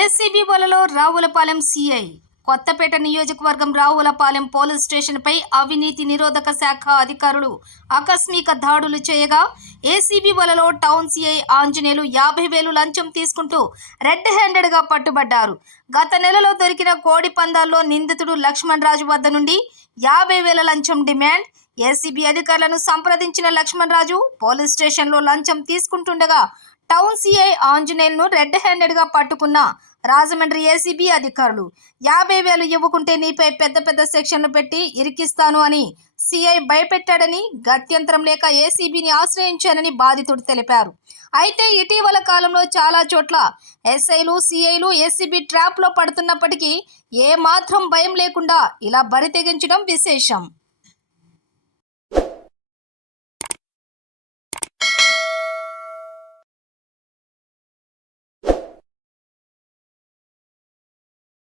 ACB వలలో Ravulapalem CI. Kothapeta నియోజకవర్గం Ravulapalem police స్టేషన్పై అవినీతి నిరోధక శాఖ అధికారులు ఆకస్మిక దాడులు చేయగా ఏసీబీ వలలో టౌన్ సీఐ ఆంజనేయులు 50,000 లంచం తీసుకుంటూ రెడ్ హ్యాండెడ్గా పట్టుబడ్డారు. గత నెలలో దొరికిన కోడి పందాల్లో నిందితుడు లక్ష్మణ్ రాజు వద్ద నుండి 50,000 లంచం డిమాండ్. ఏసీబీ అధికారులను సంప్రదించిన లక్ష్మణ్ రాజు పోలీస్ స్టేషన్లో లంచం తీసుకుంటుండగా టౌన్ సీఐ ఆంజనేయులను రెడ్ హ్యాండెడ్గా పట్టుకున్న రాజమండ్రి ఏసీబీ అధికారులు 50,000 ఇవ్వకుంటే నీపై పెద్ద పెద్ద సెక్షన్లు పెట్టి ఇరికిస్తాను అని సీఐ భయపెట్టాడని, గత్యంతరం లేక ఏసీబీని ఆశ్రయించానని బాధితుడు తెలిపారు. అయితే ఇటీవల కాలంలో చాలా చోట్ల ఎస్ఐలు, సీఐలు ఏసీబీ ట్రాప్లో పడుతున్నప్పటికీ ఏమాత్రం భయం లేకుండా ఇలా బరి తెగించడం విశేషం.